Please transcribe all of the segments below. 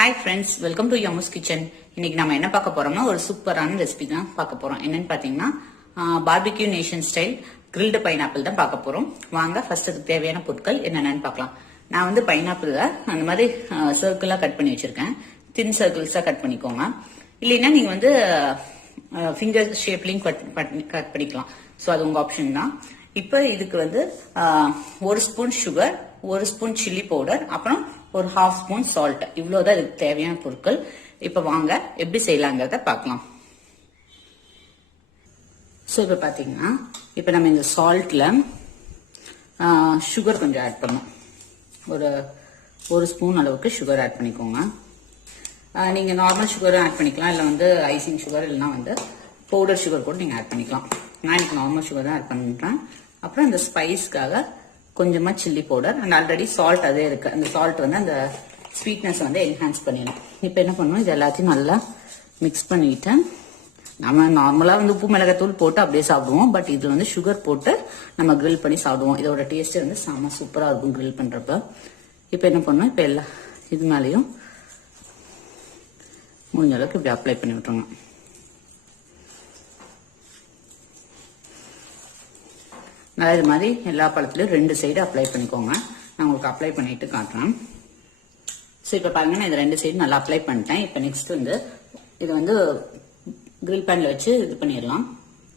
Hi friends, welcome to Yamu's Kitchen. இன்னைக்கு நம்ம என்ன பார்க்க போறோம்னா ஒரு சூப்பரான ரெசிபி தான் பார்க்க போறோம். என்னன்னு பாத்தீங்கன்னா barbecue nation style grilled pineapple தான் பார்க்க போறோம். வாங்க ஃபர்ஸ்ட் அதுக்கு தேவையான பொருட்கள் என்னென்னு பார்க்கலாம். நான் வந்து பைனாப்பிள் அந்த மாதிரி சர்க்கிளா கட் பண்ணி வச்சிருக்கேன். தின் சர்க்கிள்ஸா கட் பண்ணிக்கோங்க. இல்லைன்னா நீங்க வந்து ஃபிங்கர் ஷேப்லயும் கட் பண்ணிக்கலாம். ஸோ அது உங்க ஆப்ஷன் தான். இப்ப இதுக்கு வந்து 1 spoon sugar, 1 spoon chilli powder, அப்புறம் ஒரு 1/2 ஸ்பூன் சால்ட், இவ்வளவுதான் இதுக்கு தேவையான பொருட்கள். இப்ப வாங்க எப்படி செய்யலாங்கிறத பார்க்கலாம். ஸோ இப்ப பாத்தீங்கன்னா இப்ப நம்ம இந்த சால்ட்ல சுகர் கொஞ்சம் ஆட் பண்ணோம். ஒரு ஸ்பூன் அளவுக்கு சுகர் ஆட் பண்ணிக்கோங்க. நீங்க நார்மல் சுகர் ஆட் பண்ணிக்கலாம், இல்ல வந்து ஐசிங் சுகர், இல்லைன்னா வந்து பவுடர் சுகர் கூட நீங்க ஆட் பண்ணிக்கலாம். நான் இன்னைக்கு நார்மல் சுகர் தான் ஆட் பண்றேன். அப்புறம் இந்த ஸ்பைஸ்க்காக கொஞ்சமா chilli powder and already salt அதே இருக்கு. அந்த சால்ட் வந்து அந்த ஸ்வீட்னஸ் வந்து என்ஹான்ஸ் பண்ணிடும். இப்போ என்ன பண்ணுவோம், இது எல்லாத்தையும் நல்லா மிக்ஸ் பண்ணிட்டு நம்ம நார்மலா வந்து உப்பு மிளகாத்தூள் போட்டு அப்படியே சாப்பிடுவோம். பட் இதுல வந்து சுகர் போட்டு நம்ம கிரில் பண்ணி சாப்பிடுவோம். இதோட டேஸ்ட் வந்து செம சூப்பரா இருக்கும் கிரில் பண்றப்ப. இப்போ என்ன பண்ணுவோம், இப்போ எல்லா இது மேலேயும் முடிஞ்ச அளவுக்கு இப்படி அப்ளை பண்ணி விட்டுருங்க. நல்லா இது மாதிரி எல்லா பழத்துலயும் 2 சைடு அப்ளை பண்ணிக்கோங்க. நான் உங்களுக்கு அப்ளை பண்ணிட்டு காட்டுறேன். ஸோ இப்போ பாருங்க, நான் இது 2 சைடு நல்லா அப்ளை பண்ணிட்டேன். இப்போ நெக்ஸ்ட் வந்து இது வந்து கிரில் பேன்ல வச்சு இது பண்ணிடலாம்.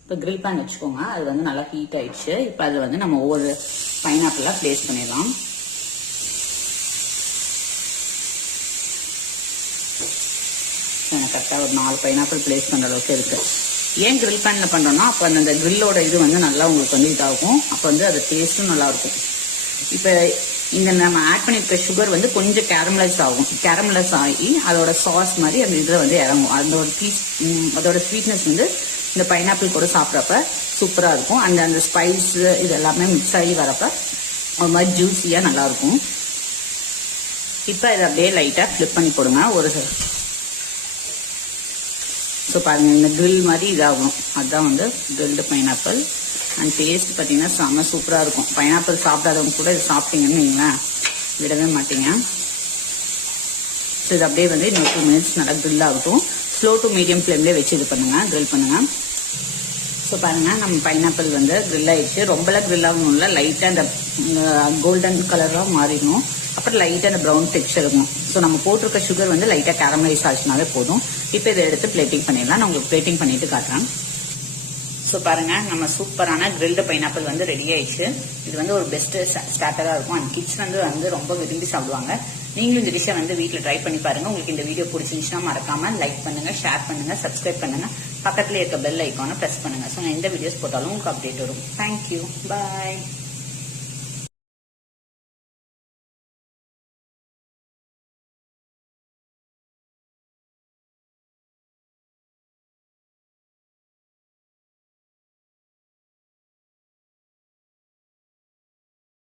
இப்போ கிரில் பேன் வச்சுக்கோங்க. அது வந்து நல்லா ஹீட் ஆயிடுச்சு. இப்போ அதில் வந்து நம்ம ஒவ்வொரு பைனாப்பிளா பிளேஸ் பண்ணிடலாம். கரெக்டாக ஒரு 4 பைனாப்பிள் பிளேஸ் பண்ற அளவுக்கு இருக்கு. ஏன் கிரில் பேன்ல பண்றோம்னா அப்ப அந்த கிரில்லோட இது வந்து நல்லா உங்களுக்கு வந்து இதாகும். அப்ப வந்து அது டேஸ்டும் நல்லா இருக்கும். இப்ப இந்த நம்ம ஆட் பண்ணிருக்க சுகர் வந்து கொஞ்சம் கேரமலைஸ் ஆகும். கேரமலைஸ் ஆகி அதோட சாஸ் மாதிரி அந்த இதுல வந்து இறங்கும். அதோட ஸ்வீட்னஸ் வந்து இந்த பைனாப்பிள் கூட சாப்பிட்றப்ப சூப்பரா இருக்கும். அந்த ஸ்பைஸ் இது எல்லாமே மிக்ஸ் ஆகி வரப்ப ஒரு மாதிரி ஜூஸியா நல்லா இருக்கும். இப்ப இதை அப்படியே லைட்டா ஃபிளிப் பண்ணி போடுங்க. ஸோ பாருங்க, இந்த கிரில் மாதிரி இதாகும். அதுதான் வந்து கிரில்டு பைனாப்பிள். அண்ட் டேஸ்ட் பார்த்தீங்கன்னா செம்ம சூப்பராக இருக்கும். பைனாப்பிள் சாப்பிடாதவங்க கூட இது சாப்பிட்டீங்கன்னு வைங்களேன், விடவே மாட்டீங்க. ஸோ இது அப்படியே வந்து இன்னும் 2 மினிட்ஸ் நல்லா கிரில் ஆகட்டும். ஸ்லோ டு மீடியம் ஃப்ளேம்லேயே வச்சு இது பண்ணுங்க, கிரில் பண்ணுங்க. ஸோ பாருங்க, நம்ம பைனாப்பிள் வந்து கிரில் ஆயிடுச்சு. ரொம்பலாம் கிரில் ஆகணும்ல, லைட்டாக அந்த கோல்டன் கலராக மாறிடணும். அப்புறம் லைட்டாக அந்த ப்ரௌன் டெக்ஸ்சர் இருக்கும். ஸோ நம்ம போட்டிருக்க சுகர் வந்து லைட்டாக கேரமலைஸ் ஆச்சுனாலே போதும். இப்போ இதை எடுத்து பிளேட்டிங் பண்ணிடலாம். நான் உங்களுக்கு பிளேட்டிங் பண்ணிட்டு காட்டுறேன். ஸோ பாருங்க, நம்ம சூப்பரான கிரில்டு பைனாப்பிள் வந்து ரெடி ஆயிடுச்சு. இது வந்து ஒரு பெஸ்ட் ஸ்டார்டரா இருக்கும். அண்ட் கிட்ஸ் வந்து ரொம்ப விரும்பி சாப்பிடுவாங்க. நீங்களும் இந்த டிஷ்ஷை வந்து வீட்டில் ட்ரை பண்ணி பாருங்க. உங்களுக்கு இந்த வீடியோ பிடிச்சிருந்துச்சுன்னா மறக்காம லைக் பண்ணுங்க, ஷேர் பண்ணுங்க, சப்ஸ்கிரைப் பண்ணுங்க, பக்கத்துல இருக்க பெல் ஐக்கானை பிரஸ் பண்ணுங்க. ஸோ நான் எந்த வீடியோஸ் போட்டாலும் உங்களுக்கு அப்டேட் வரும். தேங்க்யூ, பாய்.